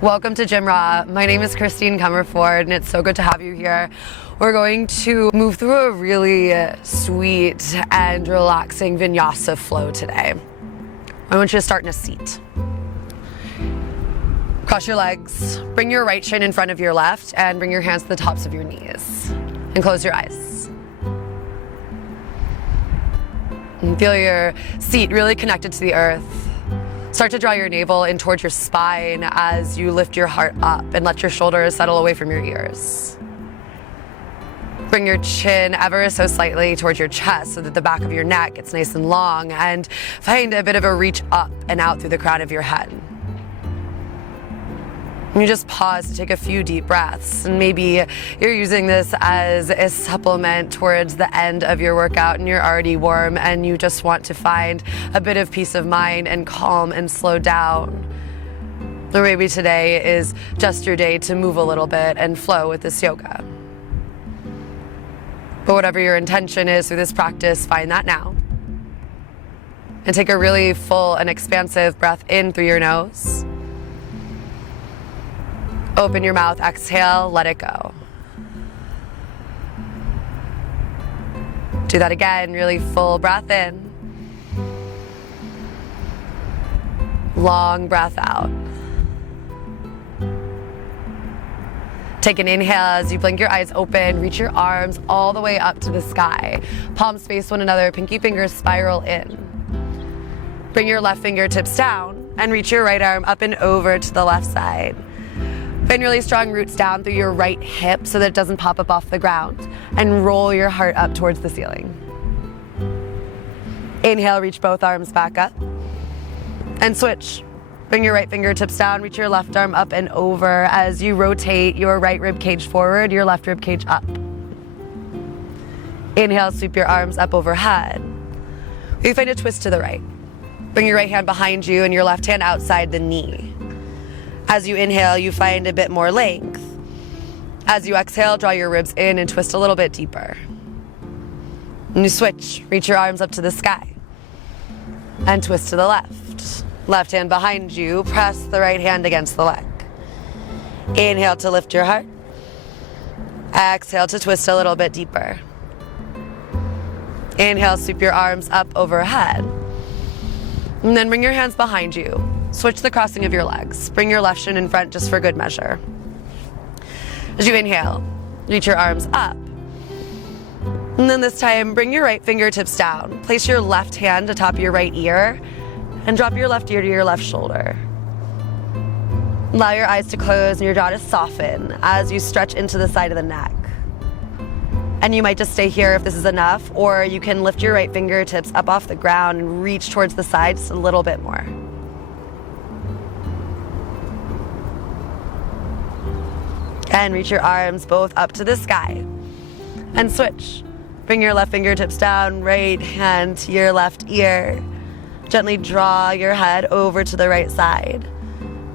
Welcome to GymRa. My name is Christine Comerford, and it's so good to have you here. We're going to move through a really sweet and relaxing Vinyasa flow today. I want you to start in a seat. Cross your legs, bring your right shin in front of your left, and bring your hands to the tops of your knees. And close your eyes. And feel your seat really connected to the earth. Start to draw your navel in towards your spine as you lift your heart up and let your shoulders settle away from your ears. Bring your chin ever so slightly towards your chest so that the back of your neck gets nice and long, and find a bit of a reach up and out through the crown of your head. And you just pause to take a few deep breaths, and maybe you're using this as a supplement towards the end of your workout and you're already warm and you just want to find a bit of peace of mind and calm and slow down. Or maybe today is just your day to move a little bit and flow with this yoga. But whatever your intention is through this practice, find that now. And take a really full and expansive breath in through your nose. Open your mouth, exhale, let it go. Do that again, really full breath in. Long breath out. Take an inhale as you blink your eyes open, reach your arms all the way up to the sky. Palms face one another, pinky fingers spiral in. Bring your left fingertips down and reach your right arm up and over to the left side. Find really strong roots down through your right hip so that it doesn't pop up off the ground, and roll your heart up towards the ceiling. Inhale, reach both arms back up and switch. Bring your right fingertips down, reach your left arm up and over as you rotate your right rib cage forward, your left rib cage up. Inhale, sweep your arms up overhead. You find a twist to the right. Bring your right hand behind you and your left hand outside the knee. As you inhale, you find a bit more length. As you exhale, draw your ribs in and twist a little bit deeper. And you switch, reach your arms up to the sky and twist to the left. Left hand behind you, press the right hand against the leg. Inhale to lift your heart. Exhale to twist a little bit deeper. Inhale, sweep your arms up overhead. And then bring your hands behind you. Switch the crossing of your legs. Bring your left shin in front just for good measure. As you inhale, reach your arms up. And then this time, bring your right fingertips down. Place your left hand atop your right ear and drop your left ear to your left shoulder. Allow your eyes to close and your jaw to soften as you stretch into the side of the neck. And you might just stay here if this is enough, or you can lift your right fingertips up off the ground and reach towards the side just a little bit more. And reach your arms both up to the sky. And switch. Bring your left fingertips down, right hand to your left ear. Gently draw your head over to the right side.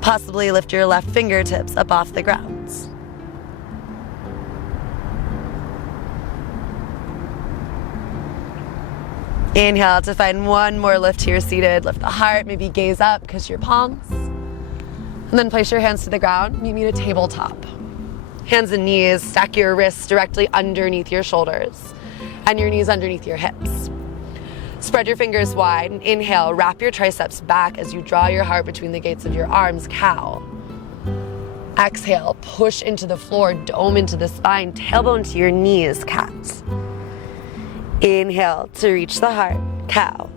Possibly lift your left fingertips up off the ground. Inhale to find one more lift here seated. Lift the heart, maybe gaze up, kiss your palms. And then place your hands to the ground, meet me at a tabletop. Hands and knees, stack your wrists directly underneath your shoulders and your knees underneath your hips. Spread your fingers wide and inhale, wrap your triceps back as you draw your heart between the gates of your arms, cow. Exhale, push into the floor, dome into the spine, tailbone to your knees, cat. Inhale to reach the heart, cow.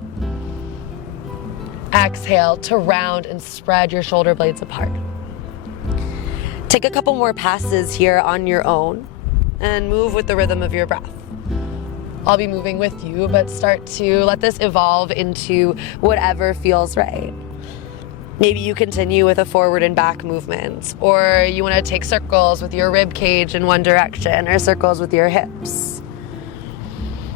Exhale to round and spread your shoulder blades apart. Take a couple more passes here on your own and move with the rhythm of your breath. I'll be moving with you, but start to let this evolve into whatever feels right. Maybe you continue with a forward and back movement, or you want to take circles with your rib cage in one direction or circles with your hips.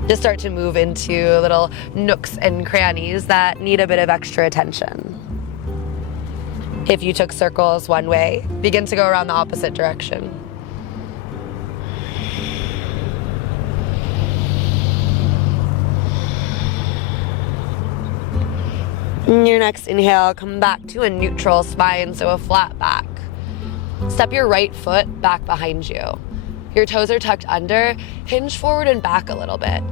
Just start to move into little nooks and crannies that need a bit of extra attention. If you took circles one way, begin to go around the opposite direction. In your next inhale, come back to a neutral spine, so a flat back. Step your right foot back behind you. Your toes are tucked under. Hinge forward and back a little bit.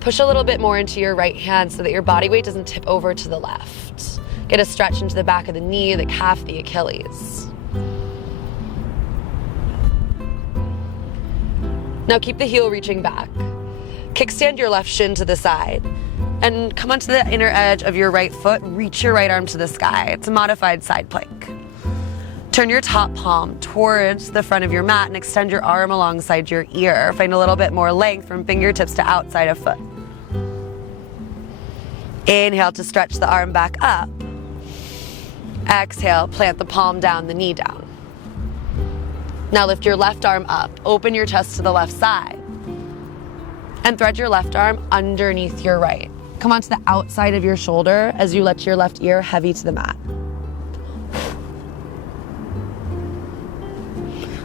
Push a little bit more into your right hand so that your body weight doesn't tip over to the left. Get a stretch into the back of the knee, the calf, the Achilles. Now keep the heel reaching back. Kickstand your left shin to the side and come onto the inner edge of your right foot. Reach your right arm to the sky. It's a modified side plank. Turn your top palm towards the front of your mat and extend your arm alongside your ear. Find a little bit more length from fingertips to outside of foot. Inhale to stretch the arm back up. Exhale, plant the palm down, the knee down. Now lift your left arm up. Open your chest to the left side. And thread your left arm underneath your right. Come onto the outside of your shoulder as you let your left ear heavy to the mat.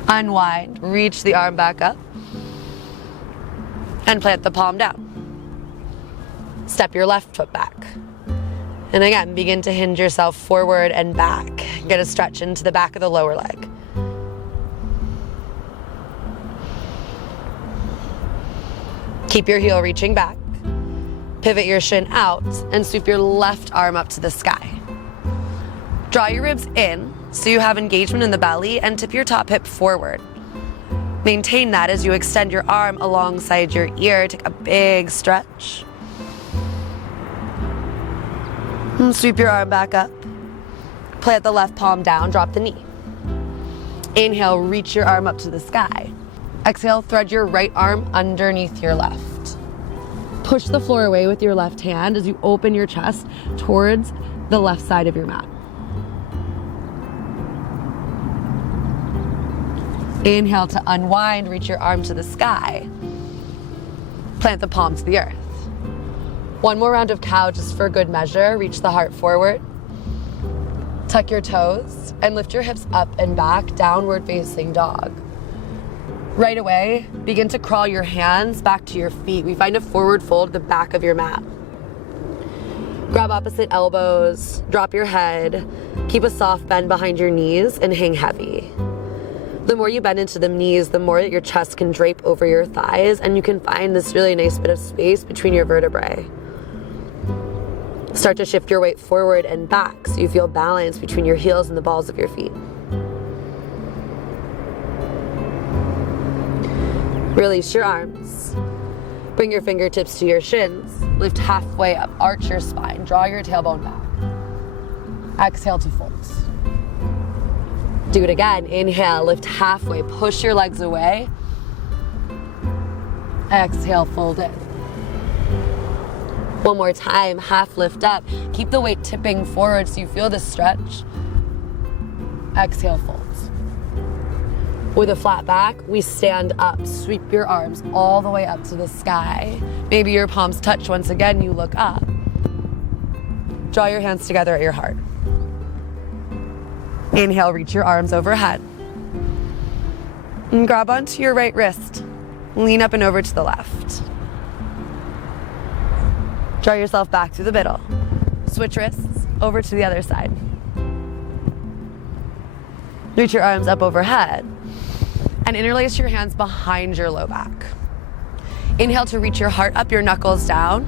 Unwind, reach the arm back up, and plant the palm down. Step your left foot back. And again, begin to hinge yourself forward and back. Get a stretch into the back of the lower leg. Keep your heel reaching back. Pivot your shin out and sweep your left arm up to the sky. Draw your ribs in so you have engagement in the belly and tip your top hip forward. Maintain that as you extend your arm alongside your ear. Take a big stretch. And sweep your arm back up. Plant the left palm down, drop the knee. Inhale, reach your arm up to the sky. Exhale, thread your right arm underneath your left. Push the floor away with your left hand as you open your chest towards the left side of your mat. Inhale to unwind, reach your arm to the sky. Plant the palm to the earth. One more round of cow just for good measure. Reach the heart forward. Tuck your toes and lift your hips up and back, downward facing dog. Right away, begin to crawl your hands back to your feet. We find a forward fold at the back of your mat. Grab opposite elbows, drop your head, keep a soft bend behind your knees and hang heavy. The more you bend into the knees, the more that your chest can drape over your thighs and you can find this really nice bit of space between your vertebrae. Start to shift your weight forward and back so you feel balance between your heels and the balls of your feet. Release your arms. Bring your fingertips to your shins. Lift halfway up. Arch your spine. Draw your tailbone back. Exhale to fold. Do it again. Inhale, lift halfway. Push your legs away. Exhale, fold in. One more time. Half lift up. Keep the weight tipping forward so you feel the stretch. Exhale, fold. With a flat back, we stand up. Sweep your arms all the way up to the sky. Maybe your palms touch once again, you look up. Draw your hands together at your heart. Inhale, reach your arms overhead. And grab onto your right wrist. Lean up and over to the left. Draw yourself back through the middle. Switch wrists over to the other side. Reach your arms up overhead. And interlace your hands behind your low back. Inhale to reach your heart up, your knuckles down.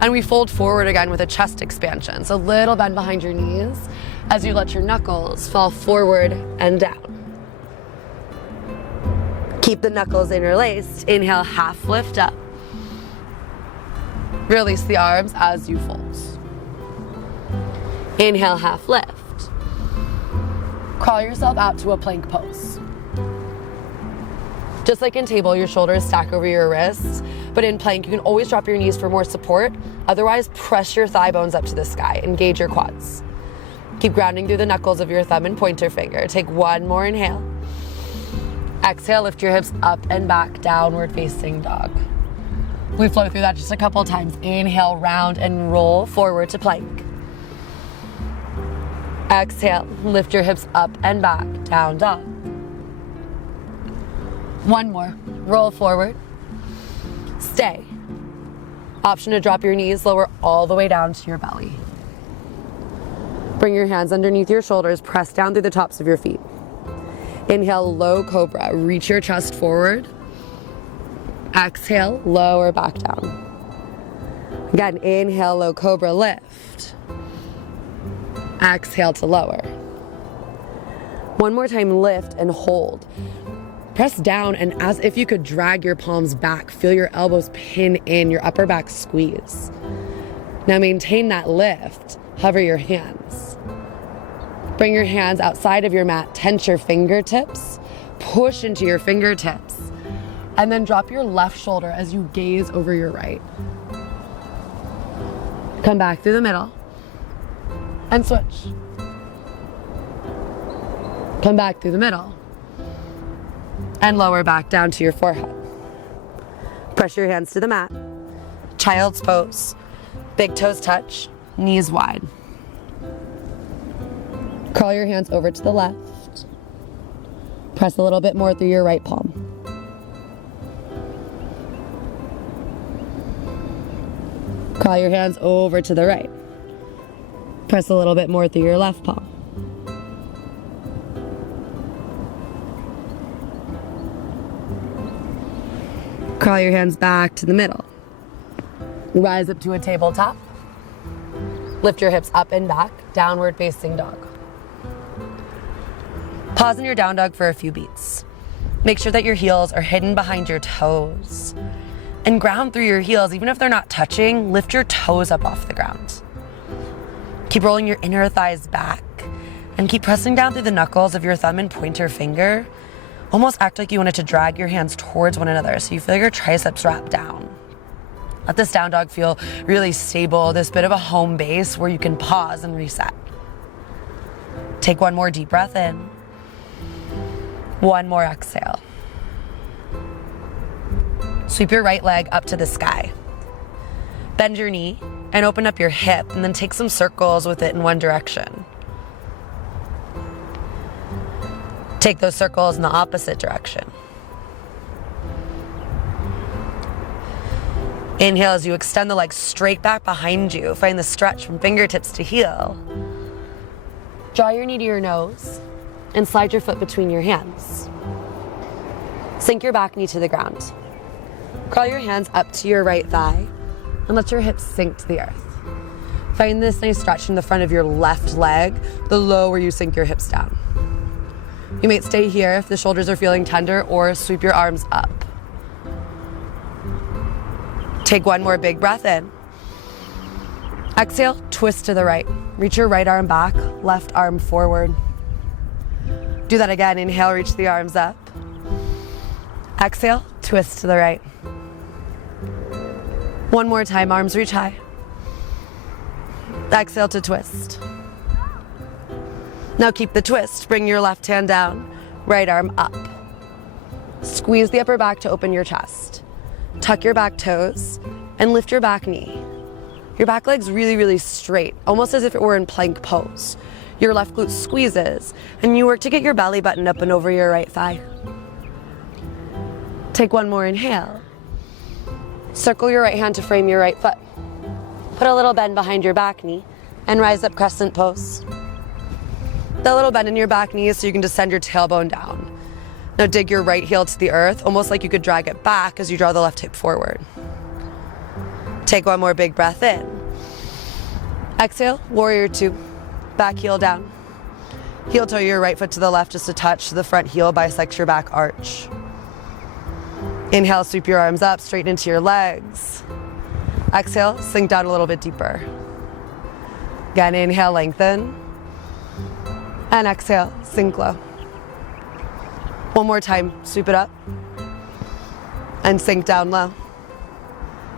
And we fold forward again with a chest expansion. So a little bend behind your knees as you let your knuckles fall forward and down. Keep the knuckles interlaced. Inhale, half lift up. Release the arms as you fold. Inhale, half lift. Crawl yourself out to a plank pose. Just like in table, your shoulders stack over your wrists, but in plank, you can always drop your knees for more support. Otherwise, press your thigh bones up to the sky. Engage your quads. Keep grounding through the knuckles of your thumb and pointer finger. Take one more inhale. Exhale, lift your hips up and back, downward facing dog. We flow through that just a couple times. Inhale, round and roll forward to plank. Exhale, lift your hips up and back, down dog. One more. Roll forward. Stay. Option to drop your knees lower all the way down to your belly. Bring your hands underneath your shoulders, press down through the tops of your feet. Inhale, low cobra, reach your chest forward. Exhale, lower back down. Again, inhale, low cobra, lift. Exhale to lower. One more time, lift and hold. Press down, and as if you could drag your palms back, feel your elbows pin in, your upper back squeeze. Now maintain that lift. Hover your hands. Bring your hands outside of your mat, tense your fingertips, push into your fingertips, and then drop your left shoulder as you gaze over your right. Come back through the middle and switch. Come back through the middle and lower back down to your forehead. Press your hands to the mat. Child's pose. Big toes touch, knees wide. Curl your hands over to the left. Press a little bit more through your right palm. Curl your hands over to the right. Press a little bit more through your left palm. Curl your hands back to the middle. Rise up to a tabletop. Lift your hips up and back, downward facing dog. Pause in your down dog for a few beats. Make sure that your heels are hidden behind your toes. And ground through your heels, even if they're not touching, lift your toes up off the ground. Keep rolling your inner thighs back and keep pressing down through the knuckles of your thumb and pointer finger. Almost act like you wanted to drag your hands towards one another so you feel your triceps wrap down. Let this down dog feel really stable, this bit of a home base where you can pause and reset. Take one more deep breath in. One more exhale. Sweep your right leg up to the sky. Bend your knee and open up your hip, and then take some circles with it in one direction. Take those circles in the opposite direction. Inhale as you extend the legs straight back behind you. Find the stretch from fingertips to heel. Draw your knee to your nose and slide your foot between your hands. Sink your back knee to the ground. Crawl your hands up to your right thigh and let your hips sink to the earth. Find this nice stretch in the front of your left leg, the lower you sink your hips down. You might stay here if the shoulders are feeling tender, or sweep your arms up. Take one more big breath in. Exhale, twist to the right. Reach your right arm back, left arm forward. Do that again. Inhale, reach the arms up. Exhale, twist to the right. One more time, arms reach high. Exhale to twist. Now keep the twist. Bring your left hand down, right arm up. Squeeze the upper back to open your chest. Tuck your back toes and lift your back knee. Your back leg's really, really straight, almost as if it were in plank pose. Your left glute squeezes, and you work to get your belly button up and over your right thigh. Take one more inhale. Circle your right hand to frame your right foot. Put a little bend behind your back knee and rise up crescent pose. That little bend in your back knee is so you can descend your tailbone down. Now dig your right heel to the earth, almost like you could drag it back as you draw the left hip forward. Take one more big breath in. Exhale, warrior two. Back heel down. Heel toe your right foot to the left just a touch. The front heel bisects your back arch. Inhale, sweep your arms up, straighten into your legs. Exhale, sink down a little bit deeper. Again, inhale, lengthen. And exhale, sink low. One more time, sweep it up. And sink down low.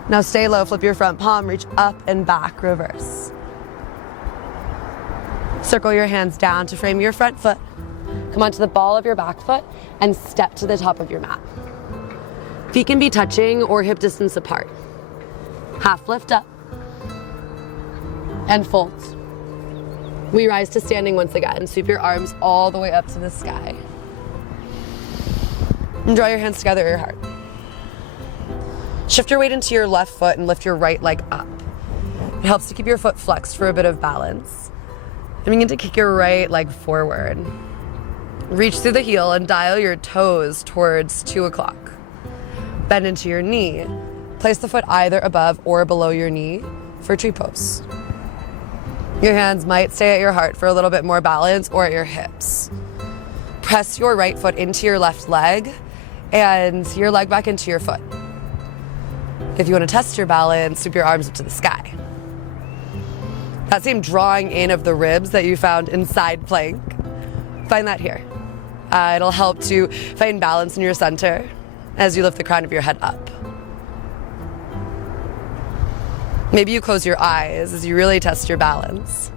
Now stay low, flip your front palm, reach up and back, reverse. Circle your hands down to frame your front foot. Come onto the ball of your back foot and step to the top of your mat. Feet can be touching or hip distance apart. Half lift up and fold. We rise to standing once again. Sweep your arms all the way up to the sky. And draw your hands together at your heart. Shift your weight into your left foot and lift your right leg up. It helps to keep your foot flexed for a bit of balance. begin to kick your right leg forward. Reach through the heel and dial your toes towards 2 o'clock. Bend into your knee. Place the foot either above or below your knee for tree pose. Your hands might stay at your heart for a little bit more balance or at your hips. Press your right foot into your left leg and your leg back into your foot. If you want to test your balance, sweep your arms up to the sky. That same drawing in of the ribs that you found in side plank, find that here. It'll help to find balance in your center as you lift the crown of your head up. Maybe you close your eyes as you really test your balance.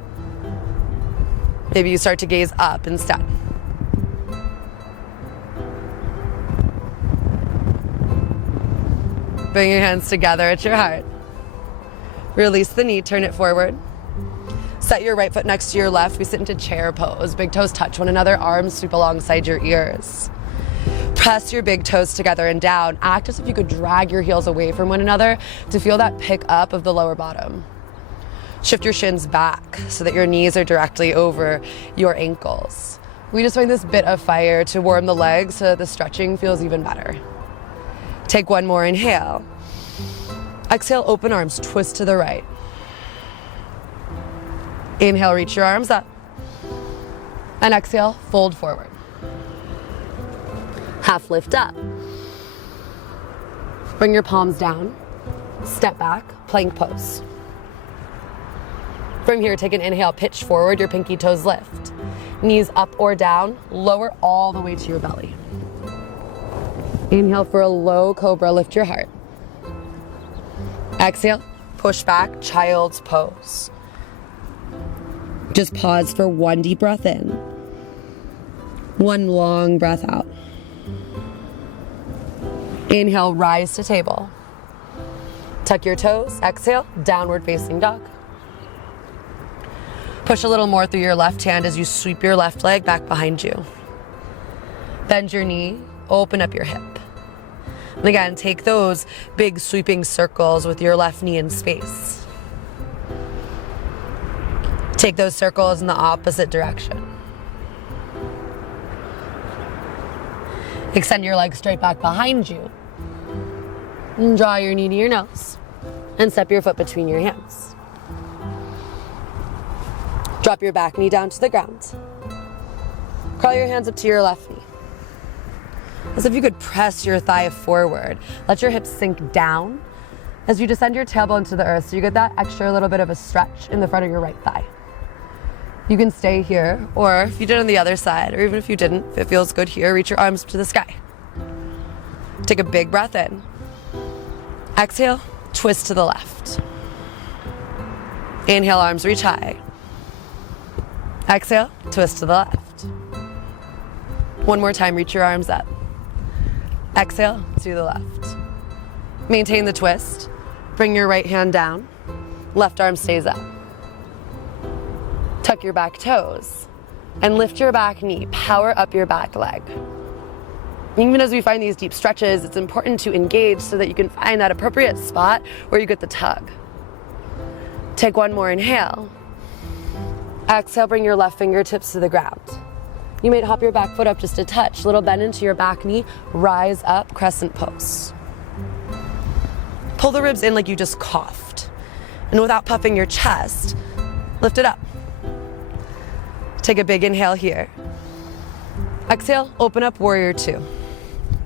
Maybe you start to gaze up instead. Bring your hands together at your heart. Release the knee, turn it forward. Set your right foot next to your left. We sit into chair pose. Big toes touch one another, arms sweep alongside your ears. Press your big toes together and down. Act as if you could drag your heels away from one another to feel that pick up of the lower bottom. Shift your shins back so that your knees are directly over your ankles. We just find this bit of fire to warm the legs so that the stretching feels even better. Take one more inhale. Exhale, open arms, twist to the right. Inhale, reach your arms up. And exhale, fold forward. Half lift up. Bring your palms down. Step back, plank pose. From here, take an inhale, pitch forward, your pinky toes lift. Knees up or down, lower all the way to your belly. Inhale for a low cobra, lift your heart. Exhale, push back, child's pose. Just pause for one deep breath in. One long breath out. Inhale, rise to table. Tuck your toes, exhale, downward facing dog. Push a little more through your left hand as you sweep your left leg back behind you. Bend your knee, open up your hip. And again, take those big sweeping circles with your left knee in space. Take those circles in the opposite direction. Extend your legs straight back behind you. And draw your knee to your nose. And step your foot between your hands. Drop your back knee down to the ground. Crawl your hands up to your left knee. As if you could press your thigh forward. Let your hips sink down as you descend your tailbone to the earth so you get that extra little bit of a stretch in the front of your right thigh. You can stay here, or if you did on the other side, or even if you didn't, if it feels good here, reach your arms up to the sky. Take a big breath in. Exhale, twist to the left. Inhale, arms reach high. Exhale, twist to the left. One more time, reach your arms up. Exhale to the left. Maintain the twist. Bring your right hand down. Left arm stays up. Tuck your back toes and lift your back knee. Power up your back leg. Even as we find these deep stretches, it's important to engage so that you can find that appropriate spot where you get the tug. Take one more inhale. Exhale, bring your left fingertips to the ground. You might hop your back foot up just a touch. Little bend into your back knee. Rise up, crescent pose. Pull the ribs in like you just coughed. And without puffing your chest, lift it up. Take a big inhale here. Exhale, open up, warrior two.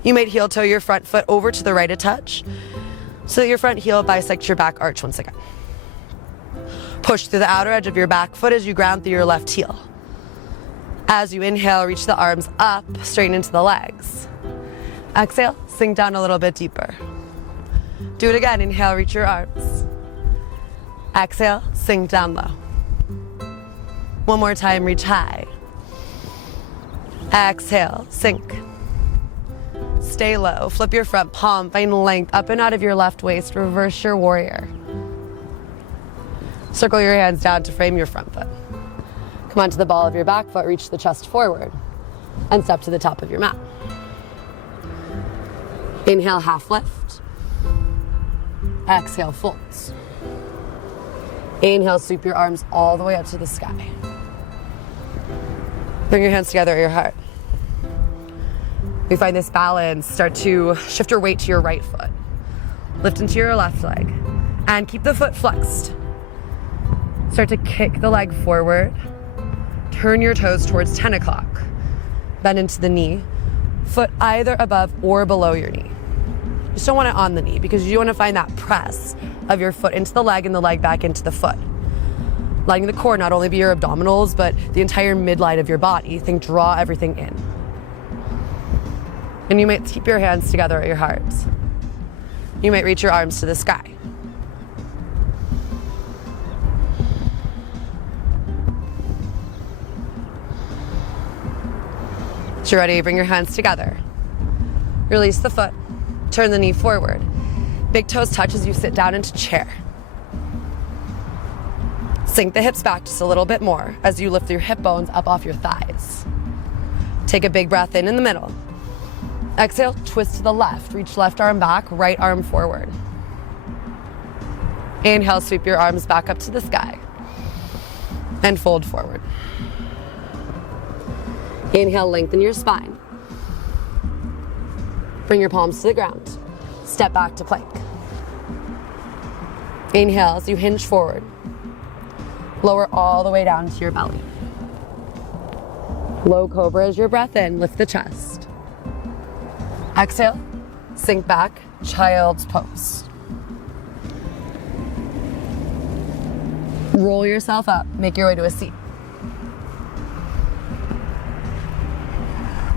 You might heel toe your front foot over to the right a touch so that your front heel bisects your back arch once again. Push through the outer edge of your back foot as you ground through your left heel. As you inhale, reach the arms up, straighten into the legs. Exhale, sink down a little bit deeper. Do it again, inhale, reach your arms. Exhale, sink down low. One more time, reach high. Exhale, sink. Stay low, flip your front palm, find length up and out of your left waist, reverse your warrior. Circle your hands down to frame your front foot. Come onto the ball of your back foot, reach the chest forward, and step to the top of your mat. Inhale, half lift. Exhale, folds. Inhale, sweep your arms all the way up to the sky. Bring your hands together at your heart. We find this balance. Start to shift your weight to your right foot. Lift into your left leg and keep the foot flexed. Start to kick the leg forward. Turn your toes towards 10 o'clock. Bend into the knee. Foot either above or below your knee. You just don't want it on the knee because you want to find that press of your foot into the leg and the leg back into the foot. Letting the core not only be your abdominals, but the entire midline of your body. Think draw everything in. And you might keep your hands together at your heart. You might reach your arms to the sky. Once you're ready, bring your hands together. Release the foot. Turn the knee forward. Big toes touch as you sit down into chair. Sink the hips back just a little bit more as you lift your hip bones up off your thighs. Take a big breath in the middle. Exhale, twist to the left. Reach left arm back, right arm forward. Inhale, sweep your arms back up to the sky. And fold forward. Inhale, lengthen your spine. Bring your palms to the ground. Step back to plank. Inhale as you hinge forward. Lower all the way down to your belly. Low cobra as your breath in, lift the chest. Exhale, sink back, child's pose. Roll yourself up, make your way to a seat.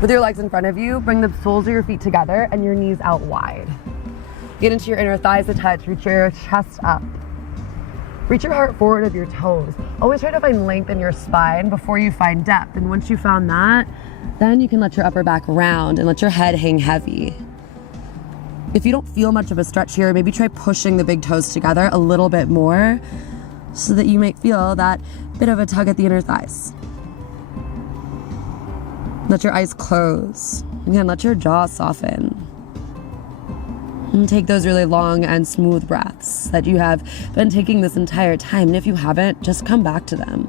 With your legs in front of you, bring the soles of your feet together and your knees out wide. Get into your inner thighs to touch, reach your chest up. Reach your heart forward of your toes. Always try to find length in your spine before you find depth. And once you found that, then you can let your upper back round and let your head hang heavy. If you don't feel much of a stretch here, maybe try pushing the big toes together a little bit more so that you might feel that bit of a tug at the inner thighs. Let your eyes close. Again, let your jaw soften. And take those really long and smooth breaths that you have been taking this entire time. And if you haven't, just come back to them.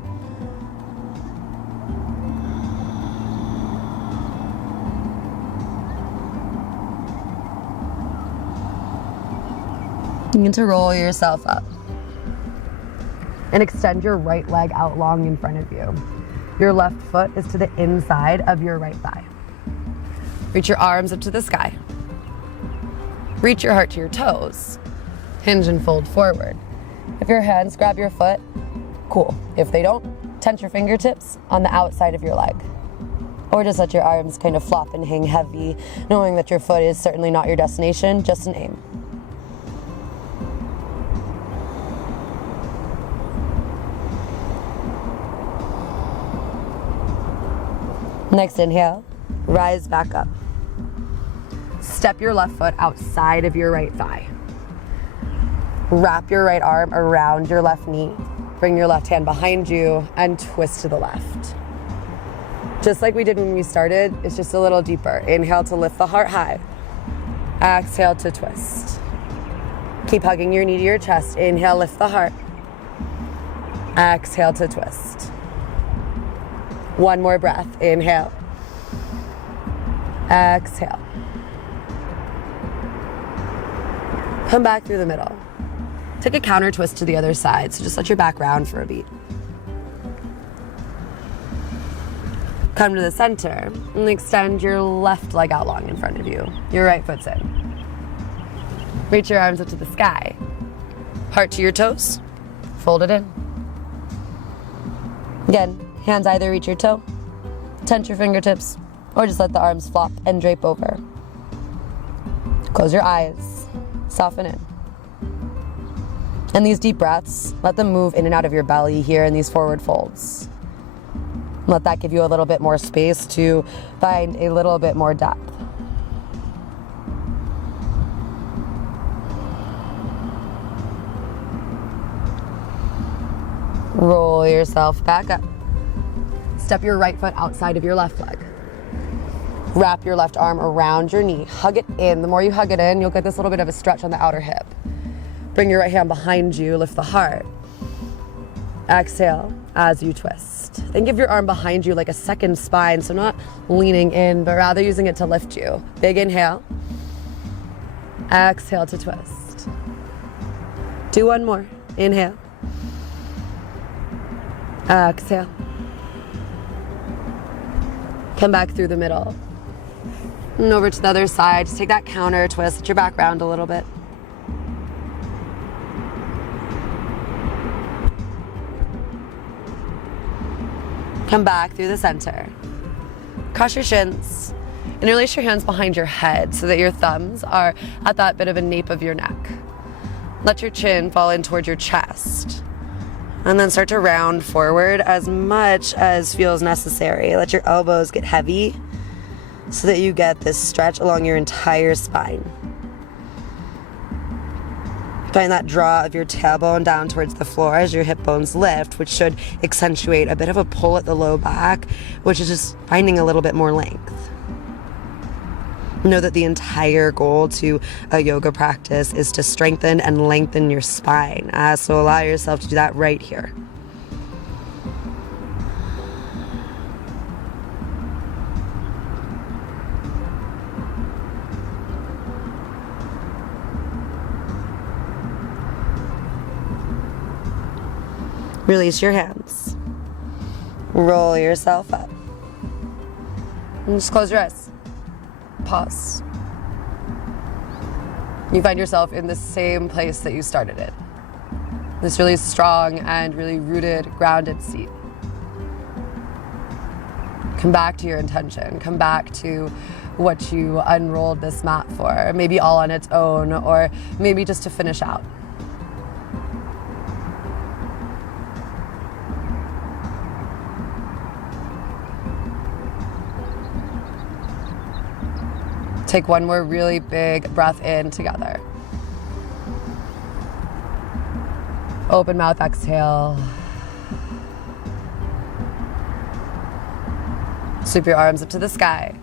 You need to roll yourself up. And extend your right leg out long in front of you. Your left foot is to the inside of your right thigh. Reach your arms up to the sky. Reach your heart to your toes. Hinge and fold forward. If your hands grab your foot, cool. If they don't, tense your fingertips on the outside of your leg. Or just let your arms kind of flop and hang heavy, knowing that your foot is certainly not your destination, just an aim. Next inhale, rise back up. Step your left foot outside of your right thigh. Wrap your right arm around your left knee. Bring your left hand behind you and twist to the left. Just like we did when we started, it's just a little deeper. Inhale to lift the heart high. Exhale to twist. Keep hugging your knee to your chest. Inhale, lift the heart. Exhale to twist. One more breath. Inhale. Exhale. Come back through the middle. Take a counter twist to the other side, so just let your back round for a beat. Come to the center and extend your left leg out long in front of you. Your right foot's in. Reach your arms up to the sky. Heart to your toes. Fold it in. Again, hands either reach your toe, tense your fingertips, or just let the arms flop and drape over. Close your eyes. Soften in. And these deep breaths, let them move in and out of your belly here in these forward folds. Let that give you a little bit more space to find a little bit more depth. Roll yourself back up. Step your right foot outside of your left leg. Wrap your left arm around your knee. Hug it in. The more you hug it in, you'll get this little bit of a stretch on the outer hip. Bring your right hand behind you. Lift the heart. Exhale. as you twist. Think of your arm behind you like a second spine, so not leaning in, but rather using it to lift you. Big inhale. Exhale to twist. Do one more. Inhale. Exhale. Come back through the middle. And over to the other side. Just take that counter twist. Let your back round a little bit. Come back through the center. Cross your shins. Interlace your hands behind your head so that your thumbs are at that bit of a nape of your neck. Let your chin fall in towards your chest. And then start to round forward as much as feels necessary. Let your elbows get heavy so that you get this stretch along your entire spine. Find that draw of your tailbone down towards the floor as your hip bones lift, which should accentuate a bit of a pull at the low back, which is just finding a little bit more length. Know that the entire goal to a yoga practice is to strengthen and lengthen your spine. So allow yourself to do that right here. Release your hands. Roll yourself up. And just close your eyes. Pause. You find yourself in the same place that you started in. This really strong and really rooted, grounded seat. Come back to your intention. Come back to what you unrolled this mat for. Maybe all on its own, or maybe just to finish out. Take one more really big breath in together. Open mouth, exhale. Sweep your arms up to the sky.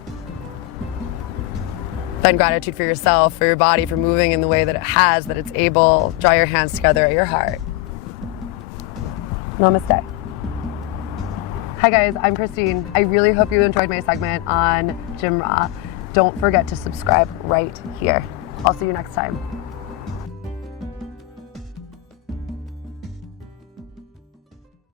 Find gratitude for yourself, for your body, for moving in the way that it has, that it's able. Draw your hands together at your heart. Namaste. Hi guys, I'm Christine. I really hope you enjoyed my segment on GymRa. Don't forget to subscribe right here. I'll see you next time.